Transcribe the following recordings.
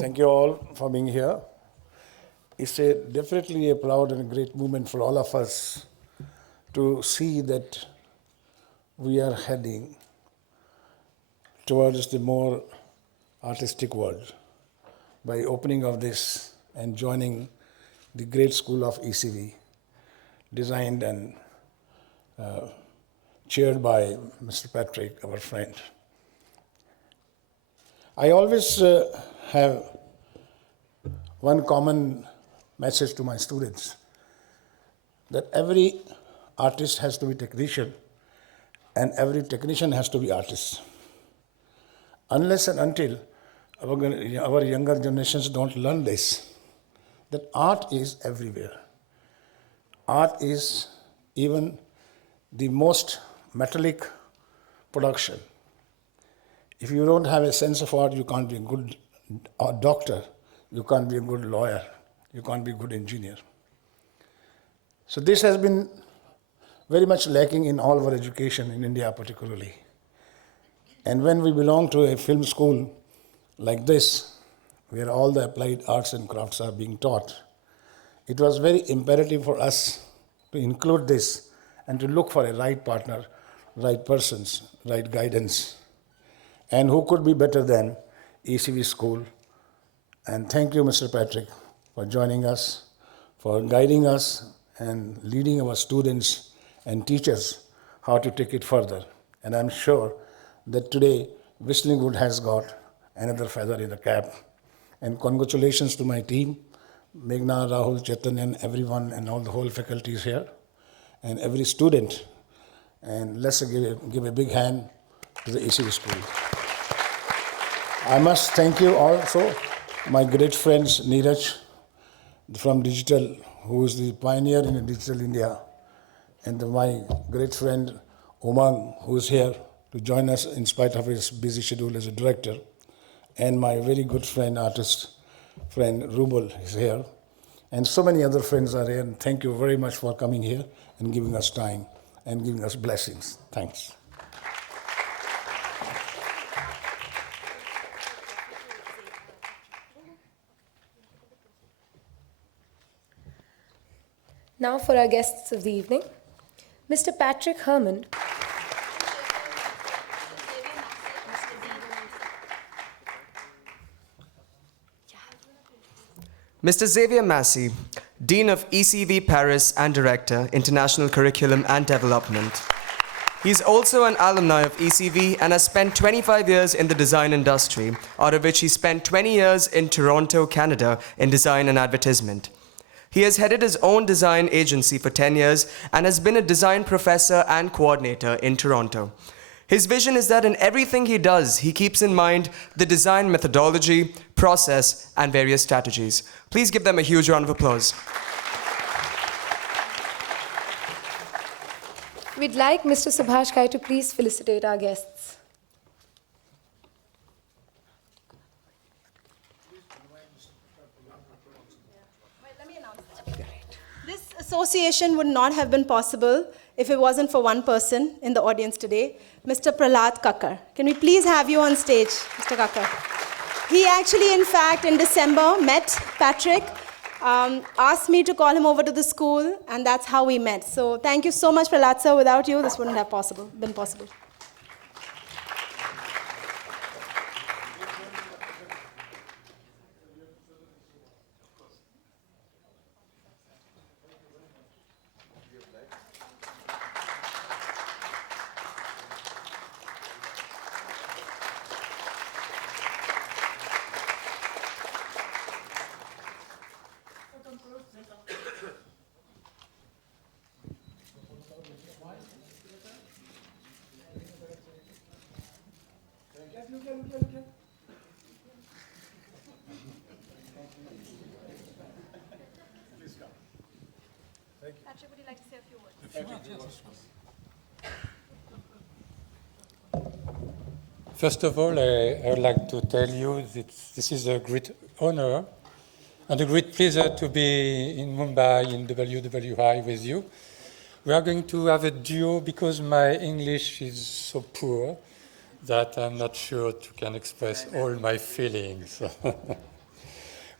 Thank you all for being here. It's definitely a proud and a great moment for all of us to see that we are heading towards the more artistic world by opening of this and joining the great school of ECV, designed and chaired by Mr. Patrick, our friend. I always have one common message to my students, that every artist has to be technician and every technician has to be artist. Unless and until our younger generations don't learn this, that art is everywhere. Art is even the most metallic production. If you don't have a sense of art, you can't be a good doctor, you can't be a good lawyer, you can't be a good engineer. So this has been very much lacking in all our education in India particularly. And when we belong to a film school like this, where all the applied arts and crafts are being taught, it was very imperative for us to include this and to look for a right partner, right persons, right guidance. And who could be better than ECV School? And thank you, Mr. Patrick, for joining us, for guiding us and leading our students and teachers how to take it further. And I'm sure that today, Whistling Wood has got another feather in the cap. And congratulations to my team, Meghna, Rahul, Chaitanya, everyone, and all the whole faculty is here, and every student. And let's give a big hand to the ECV School. I must thank you also, my great friends Neeraj from Digital, who is the pioneer in Digital India, and my great friend Umang, who is here to join us in spite of his busy schedule as a director, and my very good friend, artist friend Rubal is here, and so many other friends are here, and thank you very much for coming here and giving us time and giving us blessings. Thanks. Now for our guests of the evening, Mr. Patrick Herman. Mr. Xavier Massey, Dean of ECV Paris and Director, International Curriculum and Development. He's also an alumni of ECV and has spent 25 years in the design industry, out of which he spent 20 years in Toronto, Canada, in design and advertisement. He has headed his own design agency for 10 years and has been a design professor and coordinator in Toronto. His vision is that in everything he does, he keeps in mind the design methodology, process, and various strategies. Please give them a huge round of applause. We'd like Mr. Subhash Ghai to please felicitate our guests. This association would not have been possible if it wasn't for one person in the audience today, Mr. Prahlad Kakkar. Can we please have you on stage, Mr. Kakkar? He actually, in fact, in December, met Patrick, asked me to call him over to the school, and that's how we met. So thank you so much, Prahlad sir. Without you, this wouldn't have been possible. Patrick, would you like to say a few words? First of all, I would like to tell you that this is a great honor and a great pleasure to be in Mumbai in WWI with you. We are going to have a duo because my English is so poor that I'm not sure to can express all my feelings.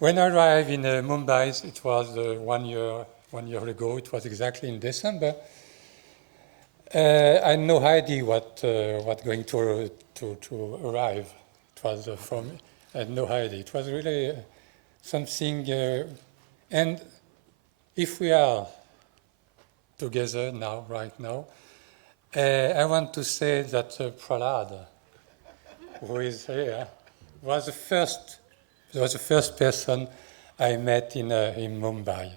When I arrived in Mumbai, it was 1 year ago. It was exactly in December. I had no idea what going to arrive. It was I had no idea. It was really something. And if we are together now, right now, I want to say that Prahlad, who is here, was the first person I met in Mumbai.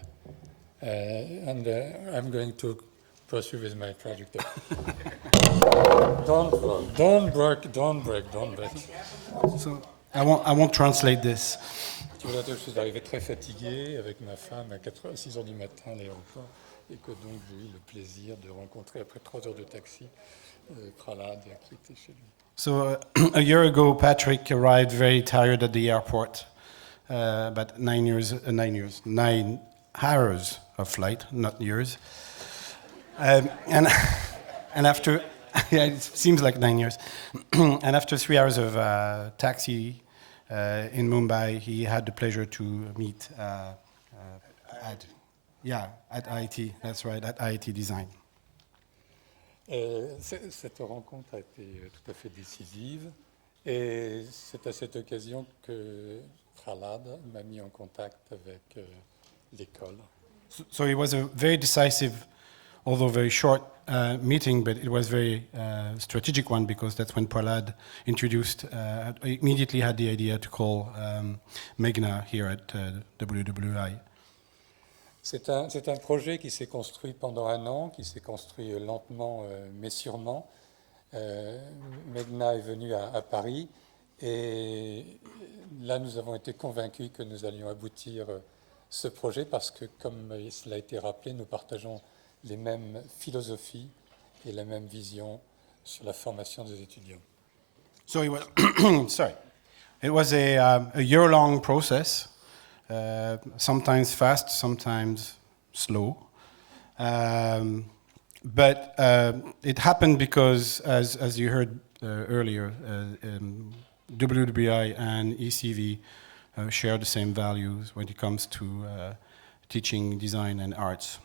And I'm going to pursue with my project. Don't break. So I won't translate this. Tu vois, je suis arrivé très fatigué avec ma femme à 6 heures du matin à l'aéroport et que donc j'ai eu le plaisir de rencontrer après 3 heures de taxi Prahlad qui était chez lui. So a year ago, Patrick arrived very tired at the airport. About 9 hours of flight, not years. And after, yeah, it seems like 9 years. And after 3 hours of taxi in Mumbai, he had the pleasure to meet at IIT. That's right, at IIT Design. Cette rencontre a été tout à fait décisive et c'est à cette occasion que Prahlad m'a mis en contact avec l'école. So it was a very decisive, although very short meeting, but it was very strategic one because that's when Prahlad immediately had the idea to call Meghna here at WWI. C'est un projet qui s'est construit pendant 1 an, qui s'est construit lentement mais sûrement. Meghna est venue à Paris et là nous avons été convaincus que nous allions aboutir ce projet parce que, comme cela a été rappelé, nous partageons les mêmes philosophies et la même vision sur la formation des étudiants. So it was, it was a year-long process. Sometimes fast, sometimes slow. But it happened because, as you heard earlier, WWI and ECV share the same values when it comes to teaching design and arts.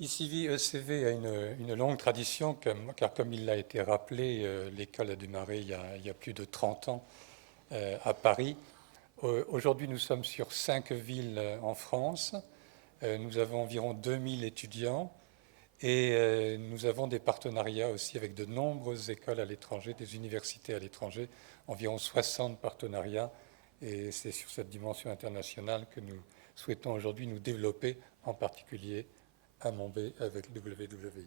ECV a une longue tradition, car comme il a été rappelé, l'école a démarré il y a plus de 30 ans à Paris. Aujourd'hui, nous sommes sur 5 villes en France. Nous avons environ 2000 étudiants et nous avons des partenariats aussi avec de nombreuses écoles à l'étranger, des universités à l'étranger, environ 60 partenariats. Et c'est sur cette dimension internationale que nous souhaitons aujourd'hui nous développer, en particulier à Mumbai avec WWI.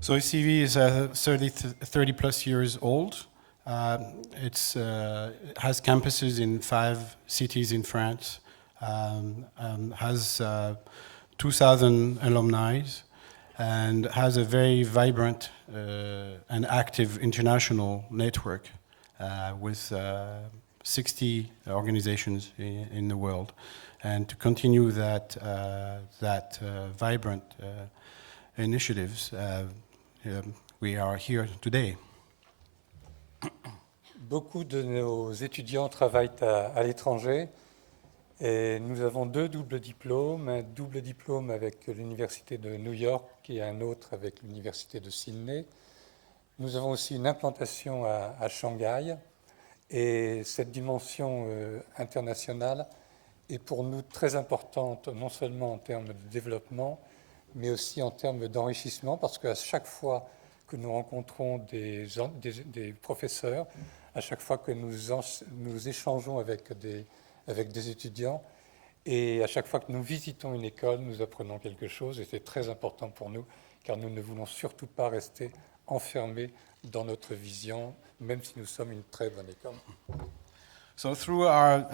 So ECV is 30 plus years old. It has campuses in 5 cities in France, has 2,000 alumni, and has a very vibrant and active international network with 60 organizations in the world. And to continue that vibrant initiatives, we are here today. Beaucoup de nos étudiants travaillent à l'étranger et nous avons 2 doubles diplômes, un double diplôme avec l'Université de New York et un autre avec l'Université de Sydney. Nous avons aussi une implantation à Shanghai et cette dimension internationale est pour nous très importante, non seulement en termes de développement, mais aussi en termes d'enrichissement, parce qu'à chaque fois que nous rencontrons des professeurs, à chaque fois que nous échangeons avec des étudiants, et à chaque fois que nous visitons une école, nous apprenons quelque chose, et c'est très important pour nous, car nous ne voulons surtout pas rester enfermés dans notre vision, même si nous sommes une très bonne école. So through our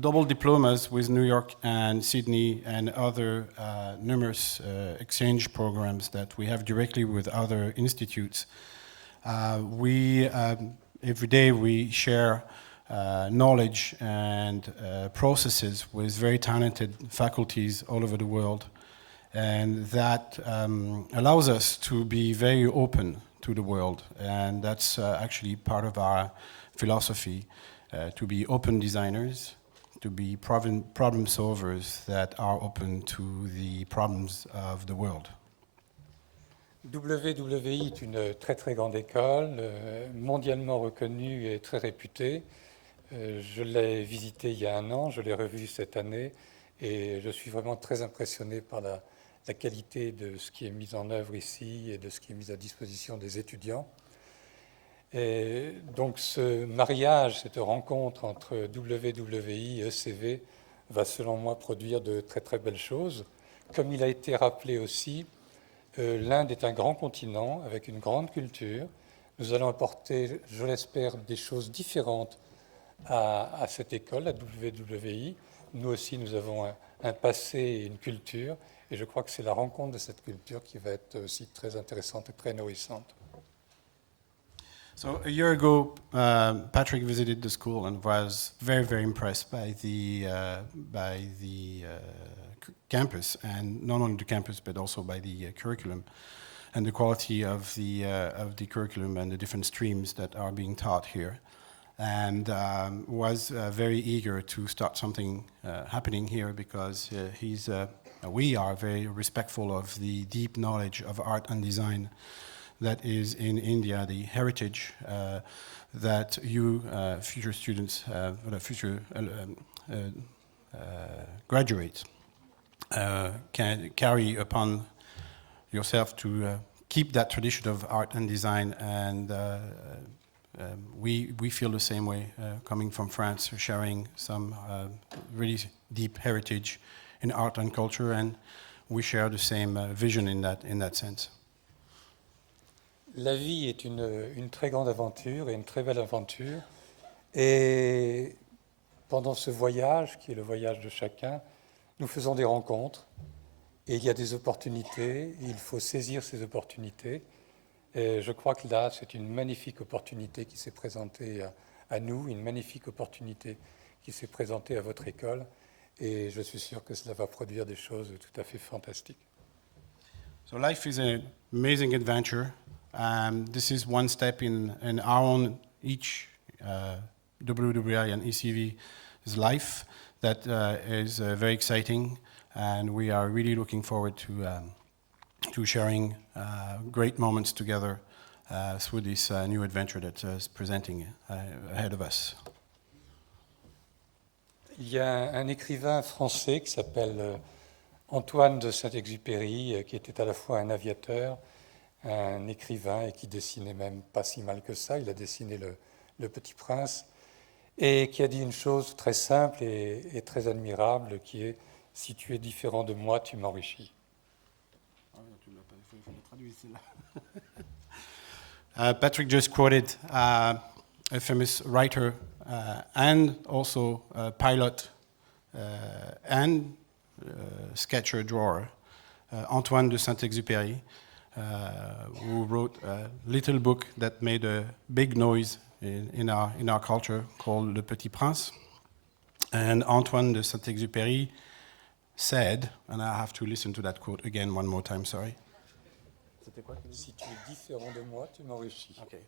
double diplomas with New York and Sydney and other numerous exchange programs that we have directly with other institutes, every day we share knowledge and processes with very talented faculties all over the world. And that allows us to be very open to the world. And that's actually part of our philosophy. To be open designers, to be problem solvers that are open to the problems of the world. WWI est une très très grande école, mondialement reconnue et très réputée. Je l'ai visitée il y a un an, je l'ai revue cette année et je suis vraiment très impressionné par la qualité de ce qui est mis en œuvre ici et de ce qui est mis à disposition des étudiants. Et donc ce mariage, cette rencontre entre WWI et ECV va selon moi produire de très très belles choses. Comme il a été rappelé aussi, l'Inde est un grand continent avec une grande culture. Nous allons apporter, je l'espère, des choses différentes à cette école, à WWI. Nous aussi, nous avons un passé et une culture, et je crois que c'est la rencontre de cette culture qui va être aussi très intéressante et très nourrissante. So a year ago, Patrick visited the school and was very, very impressed by the campus, and not only the campus but also by the curriculum and the quality of the curriculum and the different streams that are being taught here, and was very eager to start something happening here because we are very respectful of the deep knowledge of art and design that is in India, the heritage that you future students, future graduates can carry upon yourself to keep that tradition of art and design. And we feel the same way coming from France, sharing some really deep heritage in art and culture, and we share the same vision in that sense. La vie est une très grande aventure et une très belle aventure. Et pendant ce voyage, qui est le voyage de chacun, nous faisons des rencontres. Et il y a des opportunités. Il faut saisir ces opportunités. Et je crois que là, c'est une magnifique opportunité qui s'est présentée à nous, une magnifique opportunité qui s'est présentée à votre école. Et je suis sûr que cela va produire des choses tout à fait fantastiques. So life is an amazing adventure. This is one step in our own, each WWI and ECV's life that is very exciting, and we are really looking forward to sharing great moments together through this new adventure that is presenting ahead of us. Il y a un écrivain français qui s'appelle Antoine de Saint-Exupéry, qui était à la fois un aviateur, un écrivain et qui dessinait même pas si mal que ça. Il a dessiné le Petit Prince et qui a dit une chose très simple et très admirable qui est « Si tu es différent de moi, tu m'enrichis ». Patrick just quoted a famous writer and also a pilot and sketcher drawer, Antoine de Saint-Exupéry, who wrote a little book that made a big noise in our culture called Le Petit Prince. And Antoine de Saint-Exupéry said, and I have to listen to that quote again one more time, sorry. Si tu es différent de moi, tu m'enrichis. Okay.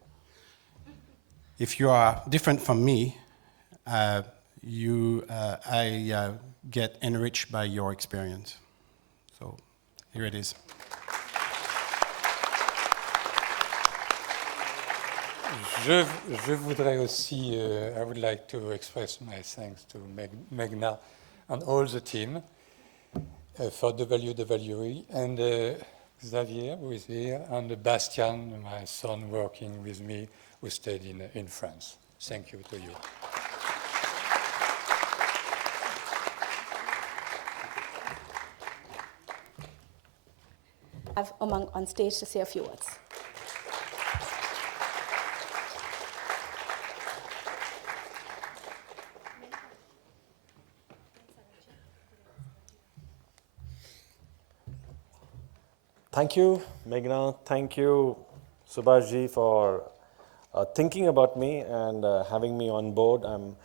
If you are different from me, I get enriched by your experience. So here it is. Je voudrais aussi, I would like to express my thanks to Meghna and all the team for WWI, and Xavier, who is here, and Bastien, my son working with me, who stayed in France. Thank you to you. Have Umang on stage to say a few words. Thank you, Meghna. Thank you, Subhashji, for thinking about me and having me on board. I'm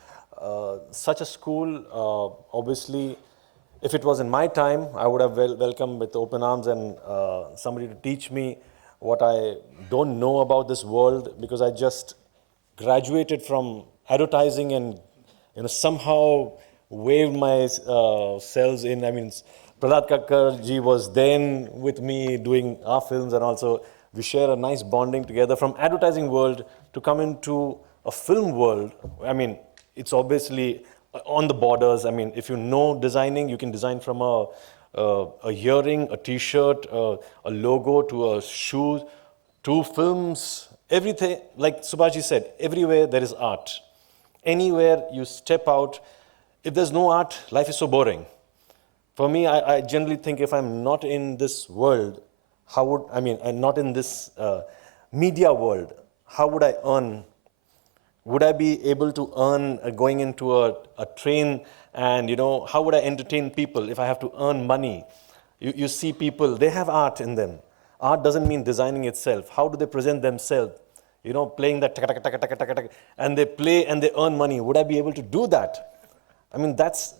such a school. Obviously, if it was in my time, I would have welcomed with open arms and somebody to teach me what I don't know about this world, because I just graduated from advertising and somehow waved myself in. I mean, Prahlad Kakkar ji was then with me doing our films, and also we share a nice bonding together from advertising world to come into a film world. I mean, it's obviously on the borders. I mean, if you know designing, you can design from a earring, a t-shirt, a logo, to a shoe, to films, everything. Like Subhaji said, everywhere there is art. Anywhere you step out, if there's no art, life is so boring. For me, I generally think if I'm not in this world, I'm not in this media world, how would I earn? Would I be able to earn going into a train, and how would I entertain people if I have to earn money? You see people, they have art in them. Art doesn't mean designing itself. How do they present themselves? Playing that taka taka taka taka taka taka, and they play and they earn money. Would I be able to do that? I mean, that's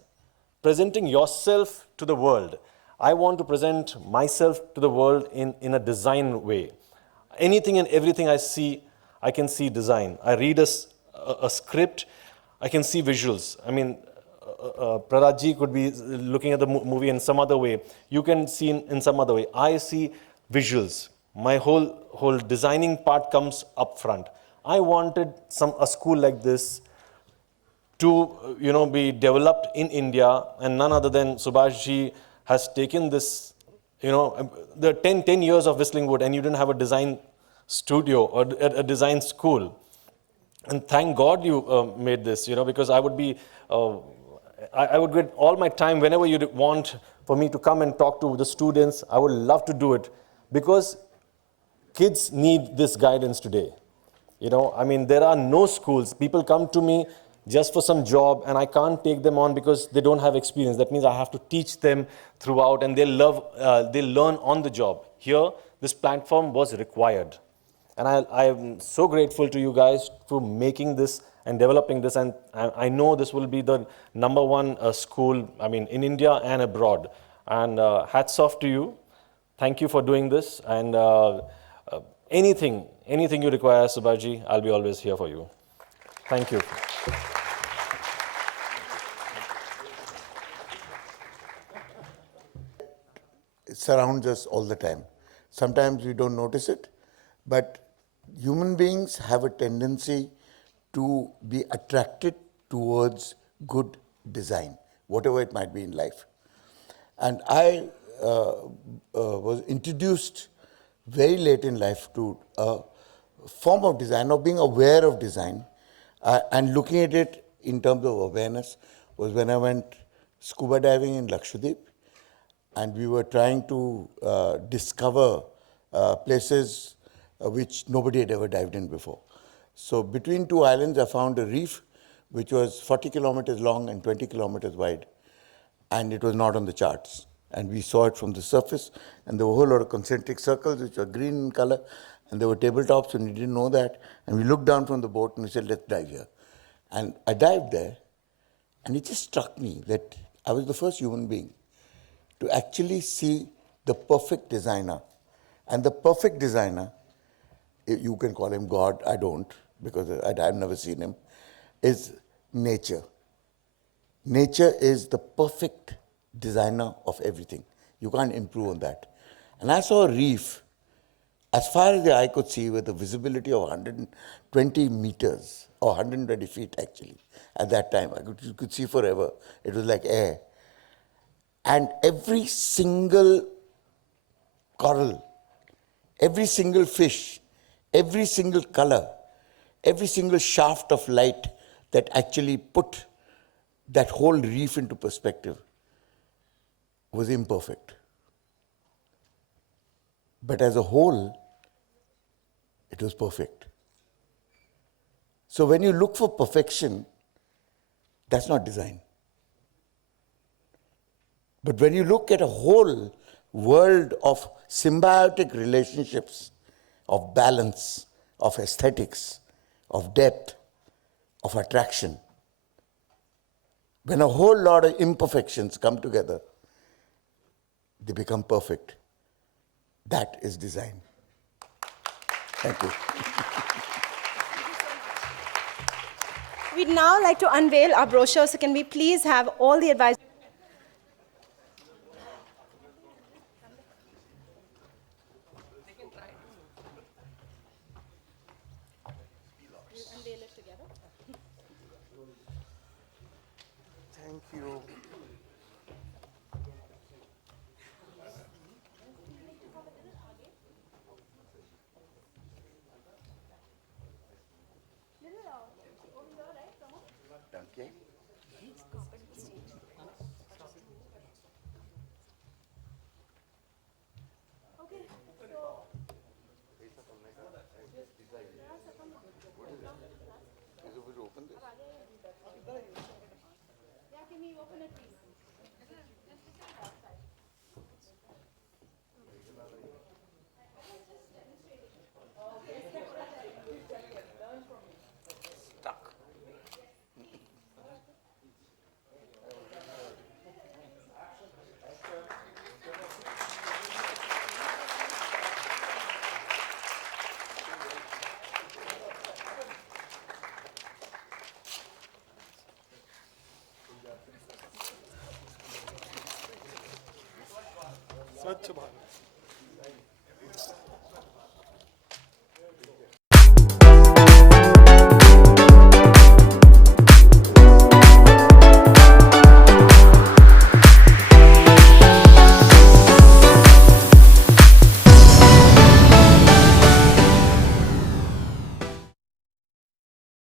presenting yourself to the world. I want to present myself to the world in a design way. Anything and everything I see, I can see design. I read a script, I can see visuals. I mean, Prahlad ji could be looking at the movie in some other way. You can see in some other way. I see visuals. My whole designing part comes up front. I wanted a school like this to be developed in India, and none other than Subhash ji has taken this, the 10 years of Whistling Wood, and you didn't have a design studio or a design school. And thank God you made this, because I would be, I would get all my time whenever you want for me to come and talk to the students. I would love to do it, because kids need this guidance today. I mean, there are no schools. People come to me just for some job, and I can't take them on because they don't have experience. That means I have to teach them throughout, and they learn on the job. Here, this platform was required. And I am so grateful to you guys for making this and developing this. And I know this will be the #1 school, in India and abroad. And hats off to you. Thank you for doing this. And anything you require, Subhaji, I'll be always here for you. Thank you. It surrounds us all the time. Sometimes we don't notice it, but human beings have a tendency to be attracted towards good design, whatever it might be in life. And I was introduced very late in life to a form of design, of being aware of design, and looking at it in terms of awareness, was when I went scuba diving in Lakshadweep, and we were trying to discover places which nobody had ever dived in before. So between two islands, I found a reef which was 40 kilometers long and 20 kilometers wide, and it was not on the charts. And we saw it from the surface, and there were a whole lot of concentric circles which were green in color, and there were tabletops, and we didn't know that. And we looked down from the boat and we said, let's dive here. And I dived there, and it just struck me that I was the first human being to actually see the perfect designer. And the perfect designer, you can call him God, I don't, because I've never seen him, is nature. Nature is the perfect designer of everything. You can't improve on that. And I saw a reef as far as the eye could see, with a visibility of 120 meters, or 120 feet actually. At that time, you could see forever. It was like air. And every single coral, every single fish, every single color, every single shaft of light that actually put that whole reef into perspective was imperfect. But as a whole, it was perfect. So when you look for perfection, that's not design. But when you look at a whole world of symbiotic relationships, of balance, of aesthetics, of depth, of attraction, when a whole lot of imperfections come together, they become perfect. That is design. Thank you. We'd now like to unveil our brochure, so can we please have all the advisors? Thank you. Okay. Swachh Bharat.